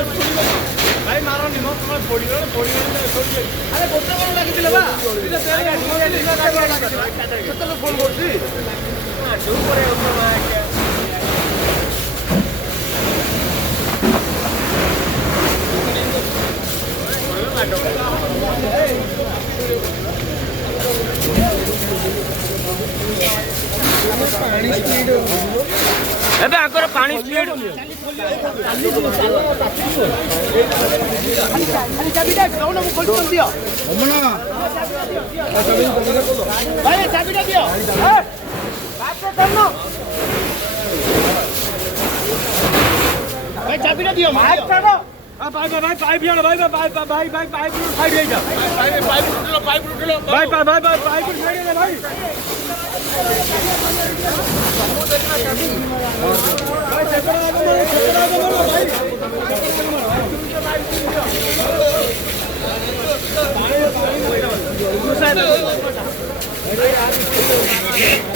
भाई मारो निम तुम फोड़ी अरे गोटे कौन लगी फोन कर पानी स्पीड चाबीटा दियो भाई पाइप जाना भाई पाइप साइड ले जा पाइप उठलो भाई पाइप साइड ले भाई भाई